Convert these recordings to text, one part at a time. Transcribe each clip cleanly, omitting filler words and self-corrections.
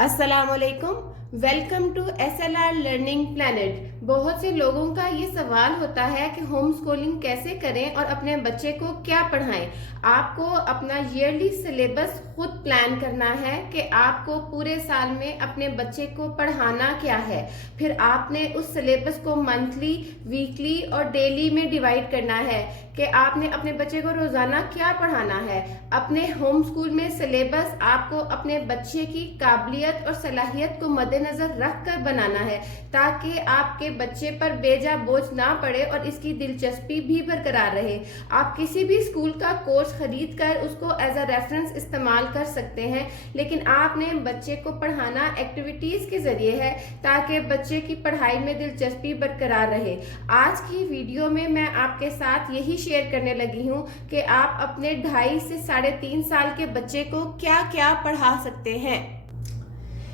अस्सलामुअलैकुम, welcome to SLR learning planet. बहुत से लोगों का ये सवाल होता है कि होम स्कूलिंग कैसे करें और अपने बच्चे को क्या पढ़ाएं। आपको अपना ईयरली सिलेबस खुद प्लान करना है कि आपको पूरे साल में अपने बच्चे को पढ़ाना क्या है। फिर आपने उस सिलेबस को मंथली, वीकली और डेली में डिवाइड करना है कि आपने अपने बच्चे को रोजाना क्या पढ़ाना है। अपने होम स्कूल में सिलेबस आपको अपने बच्चे की काबिलियत और सलाहियत को मद्देनजर रखकर बनाना है ताकि आपके बच्चे पर बेजा बोझ ना पड़े और इसकी दिलचस्पी भी बरकरार रहे। आप किसी भी स्कूल का कोर्स खरीद कर उसको एज अ रेफरेंस इस्तेमाल कर सकते हैं, लेकिन आपने बच्चे को पढ़ाना एक्टिविटीज के जरिए है ताकि बच्चे की पढ़ाई में दिलचस्पी बरकरार रहे। आज की वीडियो में मैं आपके साथ यही शेयर करने लगी हूँ कि आप अपने 2.5 से 3.5 साल के बच्चे को क्या क्या पढ़ा सकते हैं।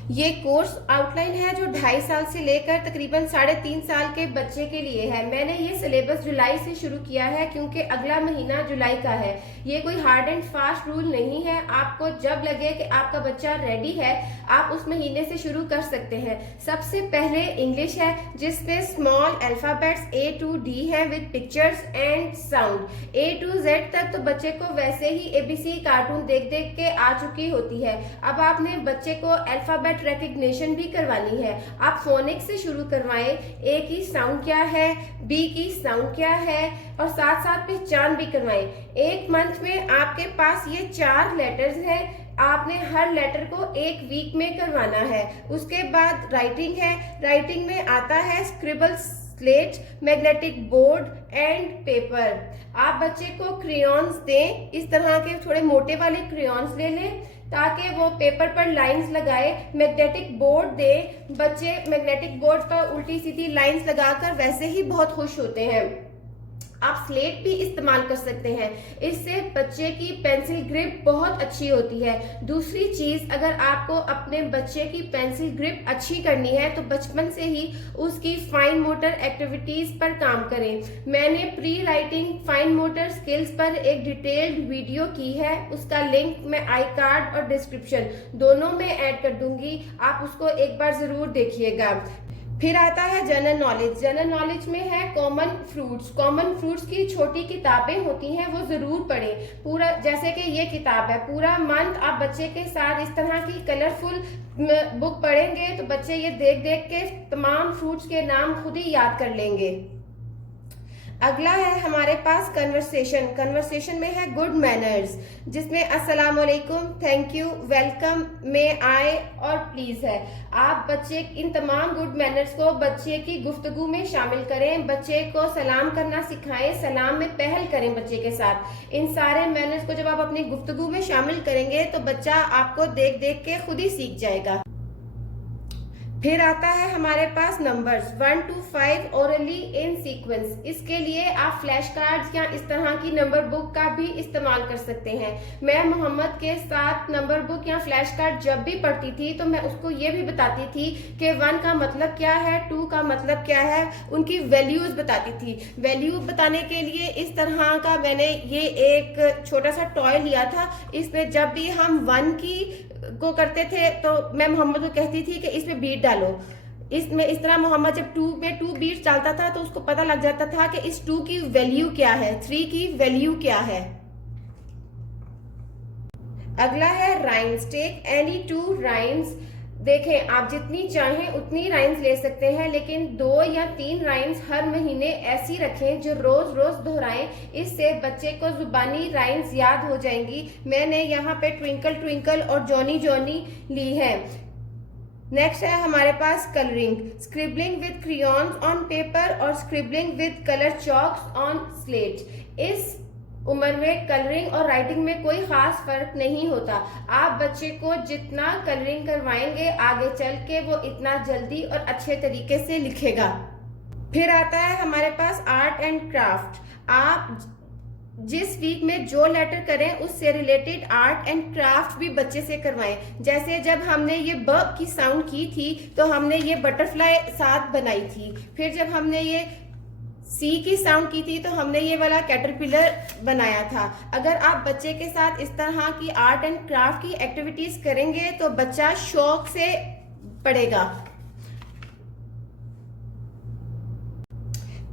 ये कोर्स आउटलाइन है जो 2.5 साल से लेकर तकरीबन 3.5 साल के बच्चे के लिए है। मैंने ये सिलेबस जुलाई से शुरू किया है क्योंकि अगला महीना जुलाई का है। ये कोई हार्ड एंड फास्ट रूल नहीं है। आपको जब लगे कि आपका बच्चा रेडी है आप उस महीने से शुरू कर सकते हैं। सबसे पहले इंग्लिश है जिसमें small alphabets A to D है with pictures and sound. A to Z तक तो बच्चे को वैसे ही ABC कार्टून देख देख के आ चुकी होती है। अब आपने बच्चे को अल्फाबेट रिकग्निशन भी करवानी है। आप फोनिक्स से शुरू करवाएं। A की साउंड क्या है, B की साउंड क्या है और साथ साथ पहचान भी करवाएं। एक मंथ में आपके पास ये 4 लेटर्स हैं। आपने हर लेटर को एक वीक में करवाना है। उसके बाद राइटिंग है। राइटिंग में आता है scribble, slate, magnetic board and paper. आप बच्चे को क्रेयॉन्स दें, इस तरह के थोड़े मोटे वाले क्रेयॉन्स ले लें ताकि वो पेपर पर लाइंस लगाए। मैग्नेटिक बोर्ड दे, बच्चे मैग्नेटिक बोर्ड पर उल्टी सीधी लाइंस लगाकर वैसे ही बहुत खुश होते हैं। आप स्लेट भी इस्तेमाल कर सकते हैं, इससे बच्चे की पेंसिल ग्रिप बहुत अच्छी होती है। दूसरी चीज, अगर आपको अपने बच्चे की पेंसिल ग्रिप अच्छी करनी है तो बचपन से ही उसकी फाइन मोटर एक्टिविटीज पर काम करें। मैंने pre writing fine motor skills पर एक डिटेल्ड वीडियो की है, उसका लिंक मैं आई कार्ड और डिस्क्रिप्शन दोनों में ऐड कर दूंगी, आप उसको एक बार जरूर देखिएगा। फिर आता है जनरल नॉलेज। जनरल नॉलेज में है कॉमन फ्रूट्स। कॉमन फ्रूट्स की छोटी किताबें होती हैं, वो जरूर पढ़ें। पूरा जैसे कि ये किताब है, पूरा मंथ आप बच्चे के साथ इस तरह की कलरफुल बुक पढ़ेंगे तो बच्चे ये देख देख के तमाम फ्रूट्स के नाम खुद ही याद कर लेंगे। अगला है हमारे पास कन्वर्सेशन। कन्वर्सेशन में है गुड मैनर्स जिसमें अस्सलाम वालेकुम, थैंक यू, वेलकम, मे आए और प्लीज है। आप बच्चे इन तमाम गुड मैनर्स को बच्चे की गुफ्तगू में शामिल करें। बच्चे को सलाम करना सिखाएं, सलाम में पहल करें बच्चे के साथ। इन सारे मैनर्स को जब आप अपनी गुफ्तगू में शामिल करेंगे तो बच्चा आपको देख देख के खुद ही सीख जाएगा। फिर आता है हमारे पास numbers 1 to 5 orally in sequence. इसके लिए आप फ्लैश कार्ड्स या इस तरह की नंबर बुक का भी इस्तेमाल कर सकते हैं। मैं मोहम्मद के साथ नंबर बुक या फ्लैश कार्ड जब भी पढ़ती थी तो मैं उसको ये भी बताती थी कि 1 का मतलब क्या है, 2 का मतलब क्या है, उनकी वैल्यूज बताती थी। वैल्यू बताने के लिए इस तरह का मैंने ये एक छोटा सा टॉय लिया था। इसमें जब भी हम 1 की को करते थे तो मैं मोहम्मद को कहती थी कि इसमें बीट डालो। इसमें इस तरह मोहम्मद जब 2 में 2 बीट्स डालता था तो उसको पता लग जाता था कि इस 2 की वैल्यू क्या है, 3 की वैल्यू क्या है। अगला है राइम्स। Take any 2 rhymes. देखें, आप जितनी चाहें उतनी राइम्स ले सकते हैं, लेकिन 2 या 3 राइम्स हर महीने ऐसी रखें जो रोज रोज दोहराएं। इससे बच्चे को जुबानी राइम्स याद हो जाएंगी। मैंने यहाँ पे ट्विंकल ट्विंकल और जॉनी जॉनी ली है। नेक्स्ट है हमारे पास colouring. Scribbling with crayons on paper और scribbling with colour chalks on slate. इस उम्र में कलरिंग और राइटिंग में कोई खास फर्क नहीं होता। आप बच्चे को जितना कलरिंग करवाएंगे आगे चल के वो इतना जल्दी और अच्छे तरीके से लिखेगा। फिर आता है हमारे पास आर्ट एंड क्राफ्ट। आप जिस वीक में जो लेटर करें उससे रिलेटेड आर्ट एंड क्राफ्ट भी बच्चे से करवाएं। जैसे जब हमने ये ब की साउंड की थी तो हमने ये बटरफ्लाई साथ बनाई थी। फिर जब हमने ये सी की साउंड की थी तो हमने ये वाला कैटरपिलर बनाया था। अगर आप बच्चे के साथ इस तरह की आर्ट एंड क्राफ्ट की एक्टिविटीज करेंगे तो बच्चा शौक से पढ़ेगा।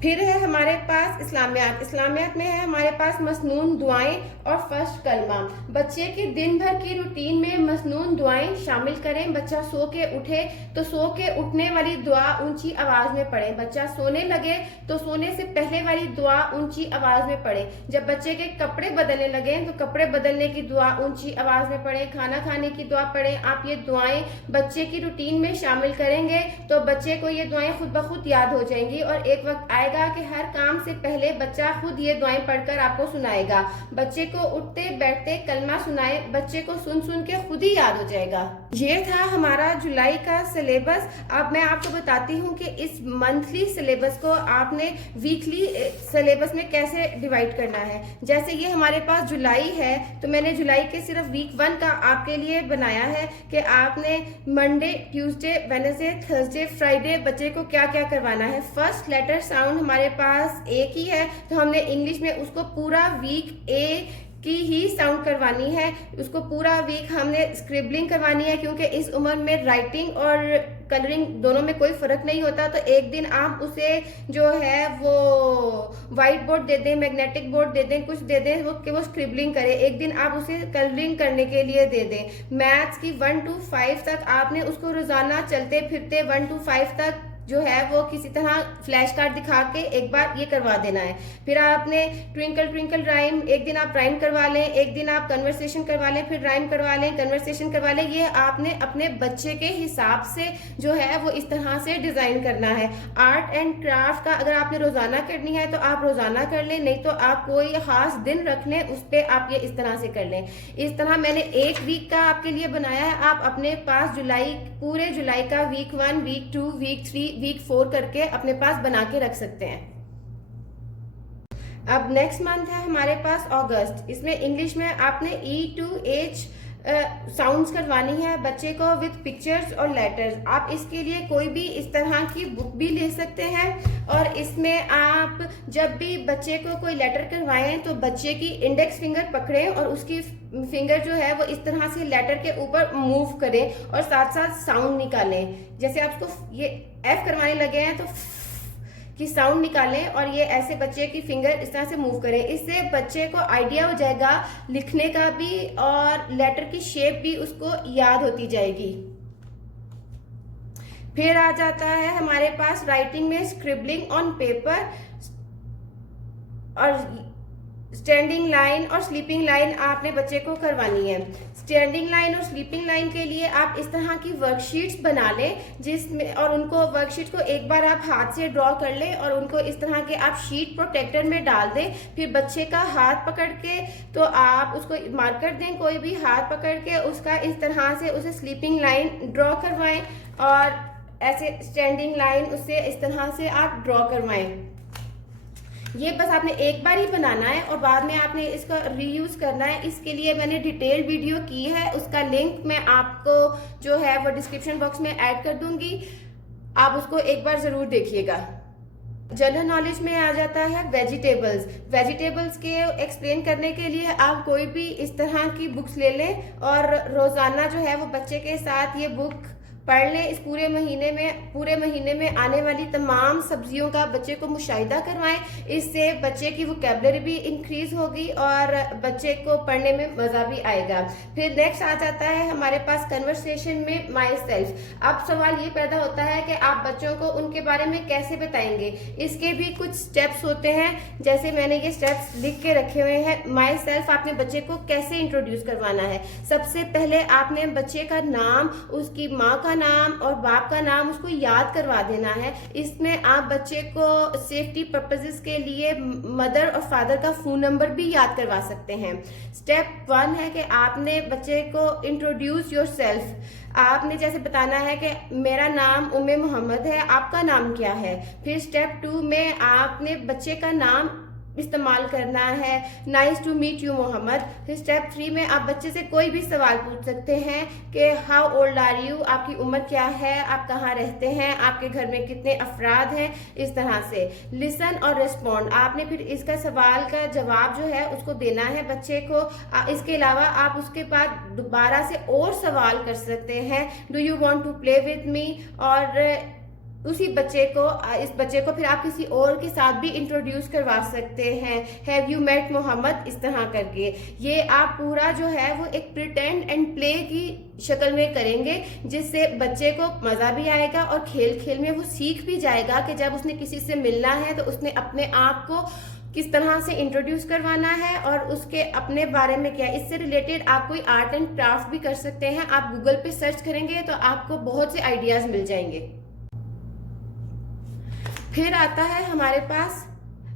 फिर है हमारे पास इस्लामियात। इस्लामियात में है हमारे पास मसनून दुआएं और फर्स्ट कलमा। बच्चे के दिन भर की रूटीन में मसनून दुआएं शामिल करें। बच्चा सो के उठे तो सो के उठने वाली दुआ ऊंची आवाज में पढ़े। बच्चा सोने लगे तो सोने से पहले वाली दुआ ऊंची आवाज में पढ़े। जब बच्चे के कपड़े बदलने लगे तो कपड़े बदलने की दुआ ऊंची आवाज में पढ़े। खाना खाने की दुआ पढ़े। आप ये दुआएं बच्चे की रूटीन में शामिल करेंगे तो बच्चे को ये दुआएं खुद ब खुद याद हो जाएंगी और एक वक्त आएगा कि हर काम से पहले बच्चा खुद ये दुआएं पढ़कर आपको सुनाएगा। बच्चे को उठते बैठते कलमा सुनाए, बच्चे को सुन सुन के खुद ही याद हो जाएगा। ये था हमारा जुलाई का सिलेबस। अब मैं आपको बताती हूँ कि इस मंथली सिलेबस को आपने वीकली सिलेबस में कैसे डिवाइड करना है। जैसे ये हमारे पास जुलाई है तो मैंने जुलाई के सिर्फ वीक 1 का आपके लिए बनाया है कि आपने Monday, Tuesday, Wednesday, Thursday, Friday बच्चे को क्या क्या करवाना है। फर्स्ट लेटर साउंड हमारे पास ए की है तो हमने इंग्लिश में उसको पूरा वीक ए की ही साउंड करवानी है। उसको पूरा वीक हमने स्क्रिबलिंग करवानी है क्योंकि इस उम्र में राइटिंग और कलरिंग दोनों में कोई फर्क नहीं होता। तो एक दिन आप उसे जो है वो व्हाइट बोर्ड दे दें, मैग्नेटिक बोर्ड दे दें, कुछ दे दें वो कि वो स्क्रिबलिंग करे। एक दिन आप उसे कलरिंग करने के लिए दे दें। मैथ्स की 1 to 5 तक आपने उसको रोजाना चलते फिरते 1 to 5 तक जो है वो किसी तरह फ्लैश कार्ड दिखा के एक बार ये करवा देना है। फिर आपने ट्विंकल ट्विंकल राइम, एक दिन आप राइम करवा लें, एक दिन आप कन्वर्सेशन करवा लें, फिर राइम करवा लें, कन्वर्सेशन करवा लें। ये आपने अपने बच्चे के हिसाब से जो है वो इस तरह से डिजाइन करना है। आर्ट एंड क्राफ्ट का अगर आपने रोजाना करनी है तो आप रोजाना कर लें, नहीं तो आप कोई खास दिन रख लें, उस पर आप ये इस तरह से कर लें। इस तरह मैंने एक वीक का आपके लिए बनाया है। आप अपने पास जुलाई, पूरे जुलाई का वीक 1, वीक 2, वीक 3, वीक 4 करके अपने पास बना के रख सकते हैं। अब नेक्स्ट मंथ है हमारे पास अगस्त। इसमें इंग्लिश में आपने E to H साउंड्स करवानी है बच्चे को विद पिक्चर्स और लेटर्स। आप इसके लिए कोई भी इस तरह की बुक भी ले सकते हैं और इसमें आप जब भी बच्चे को कोई लेटर करवाएं तो बच्चे की इंडेक्स फिंगर पकड़ें और उसकी फिंगर जो है वो इस तरह से लेटर के ऊपर मूव करें और साथ साथ साउंड निकालें। जैसे आप उसको ये F करवाने लगे हैं तो की साउंड निकालें और ये ऐसे बच्चे की फिंगर इस तरह से मूव करें। इससे बच्चे को आइडिया हो जाएगा लिखने का भी और लेटर की शेप भी उसको याद होती जाएगी। फिर आ जाता है हमारे पास राइटिंग में स्क्रिबलिंग ऑन पेपर और स्टैंडिंग लाइन और स्लीपिंग लाइन आपने बच्चे को करवानी है। स्टैंडिंग लाइन और स्लीपिंग लाइन के लिए आप इस तरह की वर्कशीट्स बना लें जिसमें और उनको वर्कशीट को एक बार आप हाथ से ड्रॉ कर लें और उनको इस तरह के आप शीट प्रोटेक्टर में डाल दें। फिर बच्चे का हाथ पकड़ के तो आप उसको मार्कर दें, कोई भी हाथ पकड़ के उसका इस तरह से उसे स्लीपिंग लाइन ड्रॉ करवाएं और ऐसे स्टैंडिंग लाइन उससे इस तरह से आप ड्रॉ करवाएं। ये बस आपने एक बार ही बनाना है और बाद में आपने इसका रीयूज करना है। इसके लिए मैंने डिटेल वीडियो की है, उसका लिंक मैं आपको जो है वो डिस्क्रिप्शन बॉक्स में ऐड कर दूंगी, आप उसको एक बार जरूर देखिएगा। जनरल नॉलेज में आ जाता है वेजिटेबल्स। वेजिटेबल्स के एक्सप्लेन करने के लिए आप कोई भी इस तरह की बुक्स ले लें और रोजाना जो है वो बच्चे के साथ ये बुक पढ़ लें। इस पूरे महीने में आने वाली तमाम सब्जियों का बच्चे को मुशाहिदा करवाएं। इससे बच्चे की वोकैबुलरी भी इंक्रीज होगी और बच्चे को पढ़ने में मजा भी आएगा। फिर नेक्स्ट आ जाता है हमारे पास कन्वर्सेशन में माई सेल्फ। अब सवाल ये पैदा होता है कि आप बच्चों को उनके बारे में कैसे बताएंगे। इसके भी कुछ स्टेप्स होते हैं, जैसे मैंने ये स्टेप्स लिख के रखे हुए हैं। माई सेल्फ आपने बच्चे को कैसे इंट्रोड्यूस करवाना है। सबसे पहले आपने बच्चे का नाम, उसकी माँ का नाम और बाप का नाम उसको याद करवा देना है। इसमें आप बच्चे को सेफ्टी पर्पसेस के लिए मदर और फादर का फोन नंबर भी याद करवा सकते हैं। स्टेप 1 है कि आपने बच्चे को इंट्रोड्यूस योरसेल्फ। आपने जैसे बताना है कि मेरा नाम मोहम्मद है, आपका नाम क्या है। फिर स्टेप 2 में आपने बच्चे का नाम इस्तेमाल करना है। Nice to meet you Mohammad. Step 3 में आप बच्चे से कोई भी सवाल पूछ सकते हैं कि हाउ ओल्ड आर यू, आपकी उम्र क्या है, आप कहाँ रहते हैं, आपके घर में कितने अफराद हैं, इस तरह से। लिसन और रिस्पॉन्ड, आपने फिर इसका सवाल का जवाब जो है उसको देना है बच्चे को। इसके अलावा आप उसके बाद दोबारा से और सवाल कर सकते हैं, do you want to play with me, और उसी बच्चे को इस बच्चे को फिर आप किसी और के साथ भी इंट्रोड्यूस करवा सकते हैं, हैव यू मेट मोहम्मद, इस तरह करके। ये आप पूरा जो है वो एक प्रिटेंड एंड प्ले की शक्ल में करेंगे, जिससे बच्चे को मज़ा भी आएगा और खेल खेल में वो सीख भी जाएगा कि जब उसने किसी से मिलना है तो उसने अपने आप को किस तरह से इंट्रोड्यूस करवाना है और उसके अपने बारे में क्या। इससे रिलेटेड आप कोई आर्ट एंड क्राफ्ट भी कर सकते हैं। आप गूगल पे सर्च करेंगे तो आपको बहुत से आइडियाज़ मिल जाएंगे। फिर आता है हमारे पास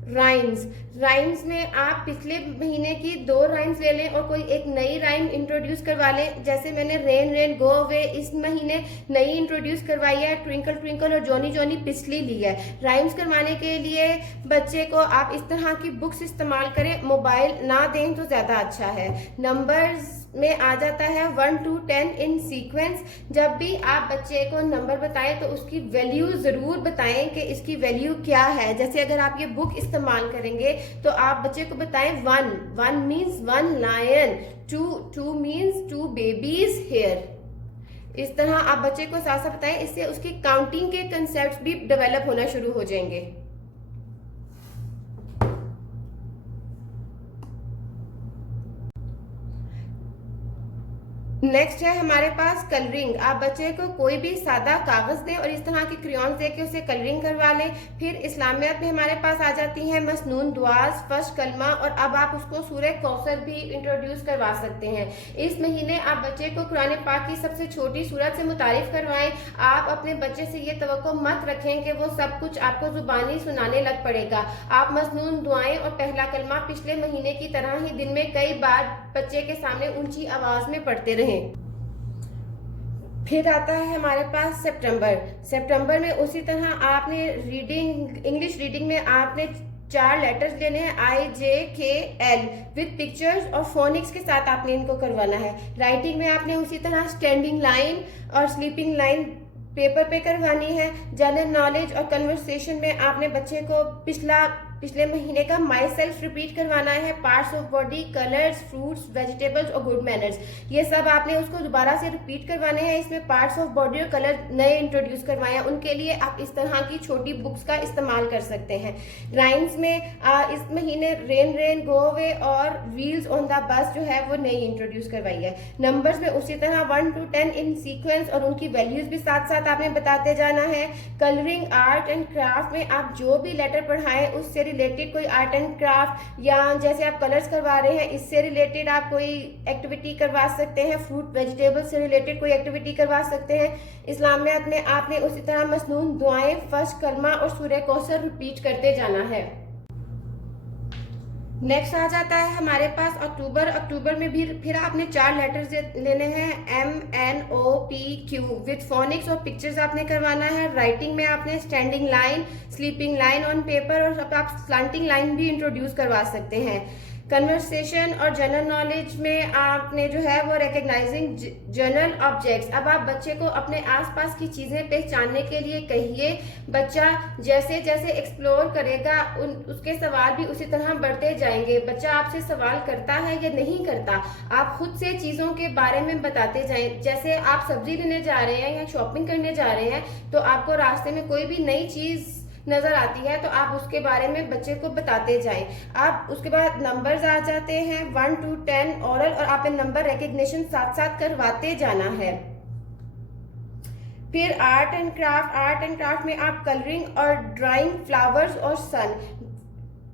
राइम्स। राइम्स में आप पिछले महीने की 2 राइम्स ले लें और कोई एक नई राइम इंट्रोड्यूस करवा लें। जैसे मैंने रेन रेन गो अवे इस महीने नई इंट्रोड्यूस करवाई है, ट्विंकल ट्विंकल और जॉनी जॉनी पिछली ली है। राइम्स करवाने के लिए बच्चे को आप इस तरह की बुक्स इस्तेमाल करें, मोबाइल ना दें तो ज़्यादा अच्छा है। नंबर्स में आ जाता है 1 to 10 इन सीक्वेंस। जब भी आप बच्चे को नंबर बताएं तो उसकी वैल्यू ज़रूर बताएं कि इसकी वैल्यू क्या है। जैसे अगर आप ये बुक इस्तेमाल करेंगे तो आप बच्चे को बताएं 1 means 1 lion, 2 means 2 babies here. इस तरह आप बच्चे को साथ साथ बताएं, इससे उसकी काउंटिंग के कंसेप्ट भी डेवलप होना शुरू हो जाएंगे। नेक्स्ट है हमारे पास कलरिंग। आप बच्चे को कोई भी सादा कागज दें और इस तरह के क्रेयॉन्स दे के उसे कलरिंग करवा लें। फिर इस्लामियत में हमारे पास आ जाती हैं मसनून दुआज, फर्स्ट कलमा, और अब आप उसको सूरह कौसर भी इंट्रोड्यूस करवा सकते हैं। इस महीने आप बच्चे को कुरान पाक की सबसे छोटी सूरत से मुतारिफ करवाएं। आप अपने बच्चे से ये तवक्को मत रखें कि वो सब कुछ आपको जुबानी सुनाने लग पड़ेगा। आप मसनून दुआएं और पहला कलमा पिछले महीने की तरह ही दिन में कई बार बच्चे के सामने ऊंची आवाज में पढ़ते रहें। फिर आता है हमारे पास सितंबर में उसी तरह आपने इंग्लिश रीडिंग में आपने 4 लेटर्स लेने हैं, IJKL विद पिक्चर्स और फोनिक्स के साथ आपने इनको करवाना है। राइटिंग में आपने उसी तरह स्टैंडिंग लाइन और स्लीपिंग लाइन पेपर पे करवानी है। जनरल नॉलेज और कन्वर्सेशन में आपने बच्चे को पिछले महीने का माई सेल्फ रिपीट करवाना है, parts of body, colours, fruits, vegetables और गुड मैनर्स। ये सब आपने उसको दोबारा से रिपीट करवाने हैं। इसमें पार्ट्स ऑफ बॉडी और कलर नए इंट्रोड्यूस करवाए हैं, उनके लिए आप इस तरह की छोटी बुक्स का इस्तेमाल कर सकते हैं। राइम्स में इस महीने रेन रेन गो अवे और व्हील्स ऑन द बस जो है वो नई इंट्रोड्यूस करवाई है। नंबर्स में उसी तरह 1 to 10 इन सीक्वेंस और उनकी वैल्यूज भी साथ साथ आपने बताते जाना है। कलरिंग, आर्ट एंड क्राफ्ट में आप जो भी लेटर पढ़ाएं उससे रिलेटेड कोई आर्ट एंड क्राफ्ट, या जैसे आप कलर्स करवा रहे हैं इससे रिलेटेड आप कोई एक्टिविटी करवा सकते हैं। फ्रूट वेजिटेबल से रिलेटेड कोई एक्टिविटी करवा सकते हैं। इस्लामियत में आपने उसी तरह मसनून दुआएं, फर्स्ट कलमा और सूरह कौसर रिपीट करते जाना है। नेक्स्ट आ जाता है हमारे पास अक्टूबर में भी फिर आपने 4 लेटर्स लेने हैं, MNOPQ विद फोनिक्स और पिक्चर्स आपने करवाना है। राइटिंग में आपने standing line, sleeping line on paper और आप स्लैंटिंग लाइन भी इंट्रोड्यूस करवा सकते हैं। कन्वर्सेशन और जनरल नॉलेज में आपने जो है वो रिकग्नाइजिंग जनरल ऑब्जेक्ट्स। अब आप बच्चे को अपने आसपास की चीज़ें पहचानने के लिए कहिए। बच्चा जैसे जैसे एक्सप्लोर करेगा उसके सवाल भी उसी तरह बढ़ते जाएंगे। बच्चा आपसे सवाल करता है या नहीं करता, आप खुद से चीज़ों के बारे में बताते जाएं। जैसे आप सब्जी लेने जा रहे हैं या शॉपिंग करने जा रहे हैं तो आपको रास्ते में कोई भी नई चीज़ नजर आती है तो आप उसके बारे में बच्चे को बताते जाएं। आप उसके बाद नंबर्स आ जाते हैं 1 to 10 ओरल, और आप नंबर रिकग्निशन साथ साथ करवाते जाना है। फिर आर्ट एंड क्राफ्ट में आप कलरिंग और ड्राइंग, फ्लावर्स और सन।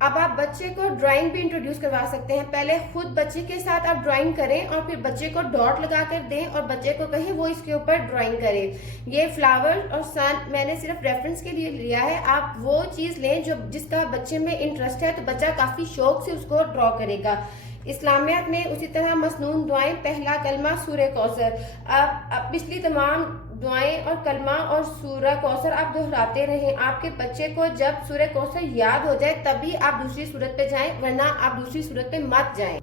अब आप बच्चे को ड्राइंग भी इंट्रोड्यूस करवा सकते हैं। पहले खुद बच्चे के साथ आप ड्राइंग करें और फिर बच्चे को डॉट लगा कर दें और बच्चे को कहें वो इसके ऊपर ड्राइंग करे। ये फ्लावर और सन मैंने सिर्फ रेफरेंस के लिए लिया है। आप वो चीज़ लें जो जिसका बच्चे में इंटरेस्ट है तो बच्चा काफ़ी शौक से उसको ड्रॉ करेगा। इस्लामियत में उसी तरह मसनून दुआएं, पहला कलमा सूरह कौसर। अब पिछली तमाम दुआएं और कलमा और सूरह कौसर आप दोहराते रहें। आपके बच्चे को जब सूरह कौसर याद हो जाए तभी आप दूसरी सूरत पे जाएं, वरना आप दूसरी सूरत पे मत जाएं।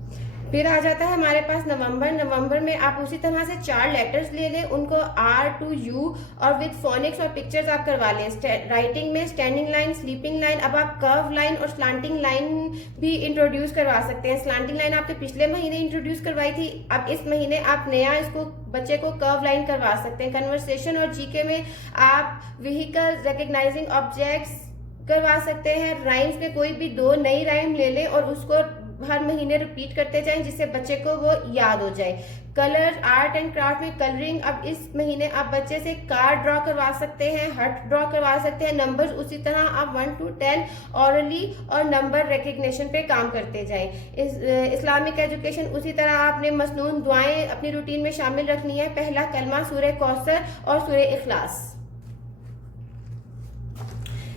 फिर आ जाता है हमारे पास नवंबर में आप उसी तरह से 4 लेटर्स ले लें, उनको R to U और विद फोनिक्स और पिक्चर्स आप करवा लें। राइटिंग में स्टैंडिंग लाइन, स्लीपिंग लाइन, अब आप कर्व लाइन और स्लांटिंग लाइन भी इंट्रोड्यूस करवा सकते हैं। स्लांटिंग लाइन आपने पिछले महीने इंट्रोड्यूस करवाई थी, अब इस महीने आप नया इसको बच्चे को कर्व लाइन करवा सकते हैं। कन्वर्सेशन और जीके में आप व्हीकल, रिकग्नाइजिंग ऑब्जेक्ट्स करवा सकते हैं। राइम्स में कोई भी 2 नई राइम ले लें और उसको हर महीने रिपीट करते जाएं, जिससे बच्चे को वो याद हो जाए। कलर, आर्ट एंड क्राफ्ट में कलरिंग, अब इस महीने आप बच्चे से कार ड्रॉ करवा सकते हैं, हर्ट ड्रॉ करवा सकते हैं। नंबर्स उसी तरह आप 1 to 10 ऑरली और नंबर रिकग्निशन पे काम करते जाएं। इस्लामिक एजुकेशन उसी तरह आपने मसनून दुआएं अपनी रूटीन में शामिल रखनी है, पहला कलमा सूरह कौसर और सूरह इखलास।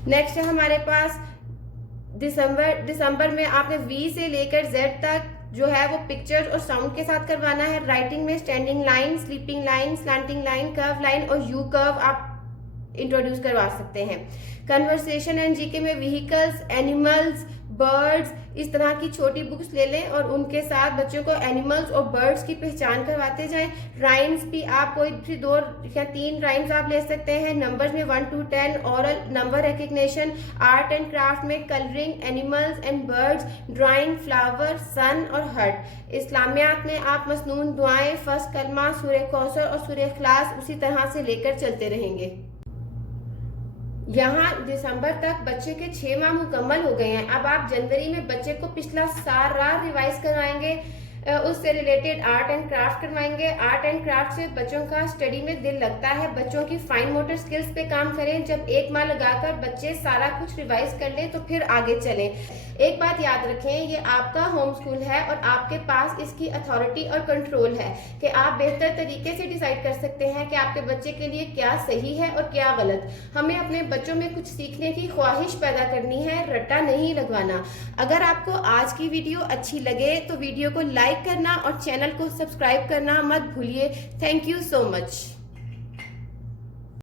नेक्स्ट है हमारे पास दिसंबर में आपने V से लेकर Z तक जो है वो पिक्चर्स और साउंड के साथ करवाना है। राइटिंग में standing line, sleeping line, slanting line, curve line और यू कर्व आप इंट्रोड्यूस करवा सकते हैं। कन्वर्सेशन एंड जीके में व्हीकल्स, एनिमल्स, बर्ड्स, इस तरह की छोटी बुक्स ले लें और उनके साथ बच्चों को एनिमल्स और बर्ड्स की पहचान करवाते जाएं। राइम्स भी आप कोई भी 2 या 3 राइम्स आप ले सकते हैं। नंबर्स में 1 to 10 oral, number recognition. Art and craft में colouring, animals and birds, drawing, flower, sun और हर्ट। इस्लामियात में आप मसनून दुआएं, फर्स्ट कलमा, सूरह कौसर और सूरह इखलास उसी तरह से लेकर चलते रहेंगे। यहाँ दिसंबर तक बच्चे के 6 माह मुकम्मल हो गए हैं। अब आप जनवरी में बच्चे को पिछला सारा रिवाइज करवाएंगे, उससे रिलेटेड आर्ट एंड क्राफ्ट करवाएंगे। आर्ट एंड क्राफ्ट से बच्चों का स्टडी में दिल लगता है। बच्चों की फाइन मोटर स्किल्स पे काम करें। जब 1 माह लगाकर बच्चे सारा कुछ रिवाइज कर लें तो फिर आगे चलें। एक बात याद रखें, ये आपका होम स्कूल है और आपके पास इसकी अथॉरिटी और कंट्रोल है कि आप बेहतर तरीके से डिसाइड कर सकते हैं कि आपके बच्चे के लिए क्या सही है और क्या गलत। हमें अपने बच्चों में कुछ सीखने की ख्वाहिश पैदा करनी है, रट्टा नहीं लगवाना। अगर आपको आज की वीडियो अच्छी लगे तो वीडियो को लाइक करना और चैनल को सब्सक्राइब करना मत भूलिए। Thank you so much.